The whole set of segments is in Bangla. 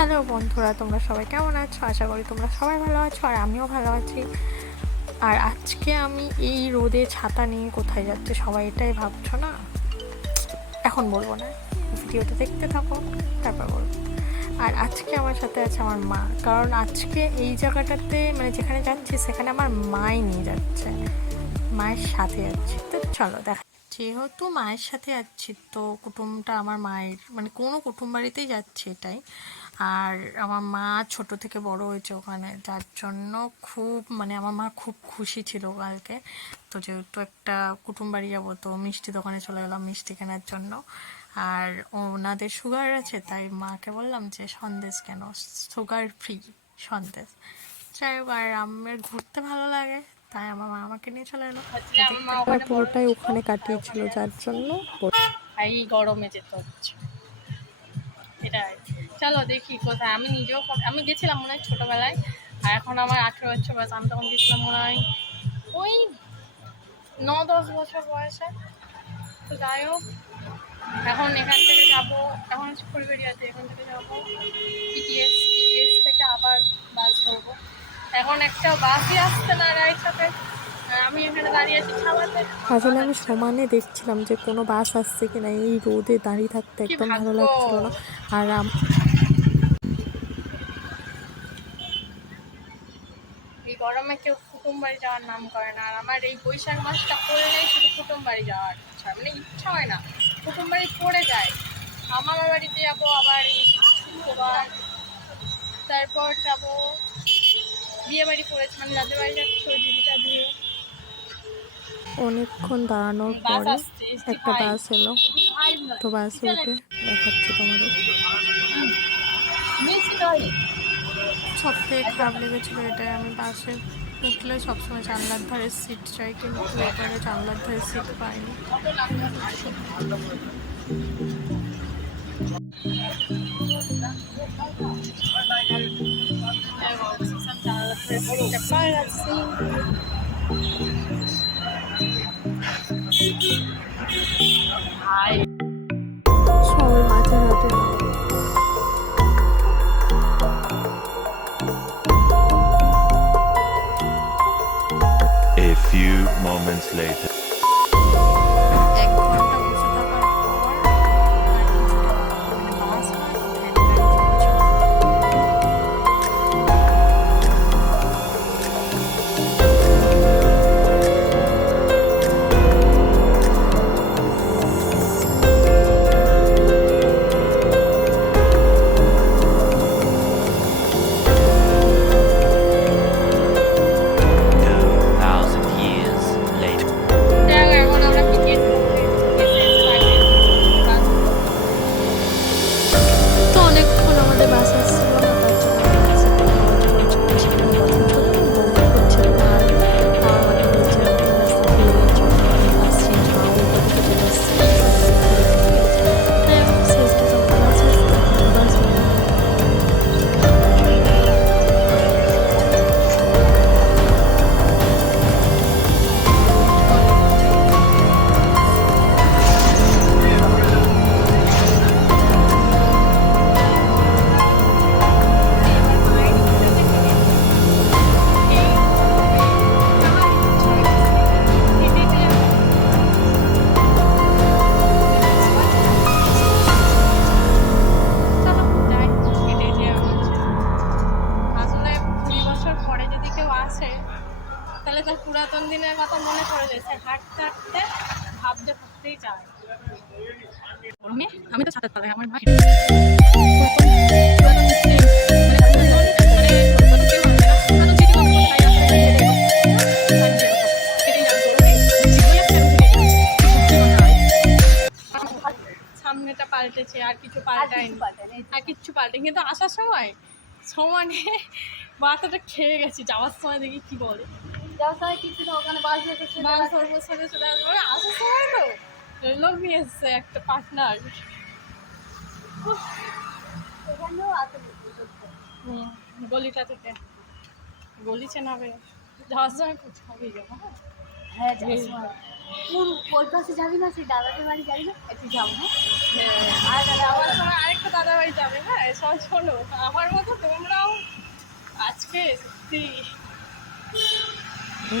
হ্যালো বন্ধুরা, তোমরা সবাই কেমন আছো? আশা করি তোমরা সবাই ভালো আছো আর আমিও ভালো আছি। আর আজকে আমি এই রোদে ছাতা নিয়ে কোথায় যাচ্ছি সবাই এটাই ভাবছো না? এখন বলবো না, ভিডিওটা দেখতে থাকো তারপর বলবো। আর আজকে আমার সাথে আছে আমার মা, কারণ আজকে এই জায়গাটাতে মানে যেখানে যাচ্ছি সেখানে আমার মাই নিয়ে যাচ্ছে, মায়ের সাথে যাচ্ছি। তো চলো দেখা। যেহেতু মায়ের সাথে যাচ্ছি তো কুটুমটা আমার মায়ের মানে কোনো কুটুম বাড়িতেই যাচ্ছে এটাই। আর আমার মা ছোট থেকে বড় হয়েছে ওখানে, যার জন্য খুব মানে আমার মা খুব খুশি ছিল কালকে। তো যেহেতু একটা কুটুম বাড়ি যাবো তো মিষ্টি দোকানে চলে গেলাম মিষ্টি কেনার জন্য। আর ওনাদের সুগার আছে তাই মাকে বললাম যে সন্দেশ কেন, সুগার ফ্রি সন্দেশ। যাই হোক, আর আমার ঘুরতে ভালো লাগে তাই আমার মা আমাকে নিয়ে চলে এলো। পুরোটাই ওখানে কাটিয়েছিল যার জন্য এই গরমে যেতে হচ্ছে। এটাই, চলো দেখি কোথায়। আমি নিজেও আমি গেছিলাম মনে হয় ছোটোবেলায়, আর এখন আমার 18 বছর বয়স। আমি তখন গেছিলাম মনে হয় ওই 9-10 বছর বয়সে। তো যাই হোক, এখন এখান থেকে যাবো, এখন হচ্ছে ফুলবেড়ি আছে, এখান থেকে যাবো পিটিএস থেকে আবার বাস ধরবো। এখন একটা বাসই আসছে না গাড়ির সাথে, আমি এখানে দাঁড়িয়ে আছি ছাওয়াতে। আসলে আমি সমানে দেখছিলাম যে কোনো বাস আসছে কিনা, এই রোদে দাঁড়িয়ে থাকতে কি একদম ভালো ভাগ্য, লাগছিল না। আর এই গরমে কেউ কুটুম বাড়ি যাওয়ার নাম করে না। আর আমার এই বৈশাখ মাসটা পড়লেই শুধু কুটুম বাড়ি যাওয়ার ইচ্ছা, মানে ইচ্ছা হয় না, কুটুম বাড়ি পড়ে যায়। মামার বাড়িতে যাবো আবার এই শুক্রবার, তারপর যাবো বিয়ে বাড়ি পড়েছে, মানে যাদের বাড়ি যাচ্ছে ওই দিদিটা বিয়ে। অনেকক্ষণ দাঁড়ানোর বাস পরে আসছে, একটা বাস এলো, তো বাসে উঠে দেখাচ্ছি তোমাদের। সব থেকে খারাপ লেগেছিলো এটাই, আমি বাসে উঠলে সবসময় জানলার ধারে সিট চাই, কিন্তু এবারে জানলার ধারে সিট পাইনি। সবাই মাঝে হাটে। A few moments later. এক ঘন্টা বসে থাকার পর আর কিছুটা মানে বাস নয় তো ভ্যান গাড়ি চলছে। এখন আমরা পিটিএস তো অনেকক্ষণ আমাদের বাস আসছিল না, তার জন্য আমার কাছে বেশিক্ষণ কথা হচ্ছিল না। আর আমার মানে বলছিলাম তিন রাস্তা ভুলে গেছো, বাস চেঞ্জ হওয়া উল্টো দিকে চলে এসছে। তাই আমার শেষটা যখন বাস আসছে বাস আসলে 20 বছর পরে যদি কেউ আসে তাহলে তার পুরাতন দিনের কথা মনে পড়ে যায়, সে হাঁটতে হাঁটতে ভাবতেই চায়। আমি তো ছাতার তলায়, আমার ভাই সামনেটা পাল্টেছে, আর কিছু পাল্টায়নি, আর কিচ্ছু পাল্টে, কিন্তু আসার সময় সমানে মাথাটা খেয়ে গেছি। যাওয়ার সময় দেখি কি বলে, যাওয়ার সময় কিছু না, ওখানে বাস সাথে চলে আসবে। আসার সময় তো লোক নিয়ে এসছে একটা পার্টনার, গলিটা থেকে গলি চেনাবে। যাওয়ার সময় কোথাও যাবো। হ্যাঁ ওই পাশে যাবি না, সেই দাদাদের বাড়ি যাবি না, একটু যাবো। হ্যাঁ আর যাওয়ার সময় আরেকটা দাদা বাড়ি যাবো। যাবে, হ্যাঁ সব শোনো আমার মতো তোমরাও আজকে সত্যি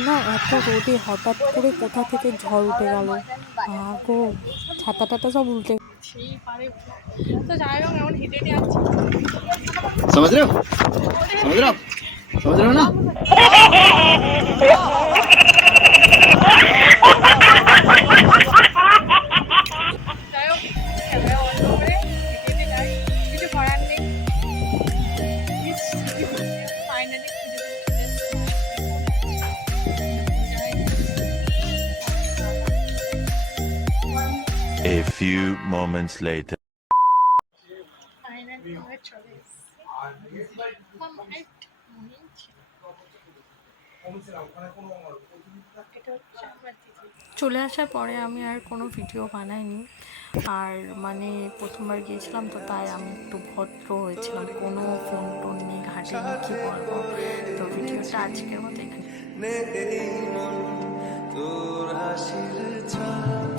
না এত রোদে হঠাৎ করে কোথা থেকে ঝড় উঠে গেল, গো ছাতা টাতা সব উল্টে। সেই পারে। তো যাই হোক এমন হেঁটে হেঁটে আসছি। समझ रहे हो समझ रहे हो ना যাই হোক ক্যামেরা বন্ধ করে হেঁটে হেঁটে যাই, কিছু করার নেই। ফাইনালি খুঁজে A few moments later. Finally আমরা চলে এসেছি। মামা একটু মনেই ছিল। এটা হচ্ছে আমার দিদি। চলে আসার পরে আমি আর কোনো ভিডিও বানাইনি, আর মানে প্রথমবার গিয়েছিলাম তো তাই আমি একটু ভদ্র হয়েছিলাম, কোনো ফোন টোন নিয়ে ঘাটিনি, কি বলবো। তো ভিডিওটা আজকের মতো এখানে। তোর হাসির ছাপ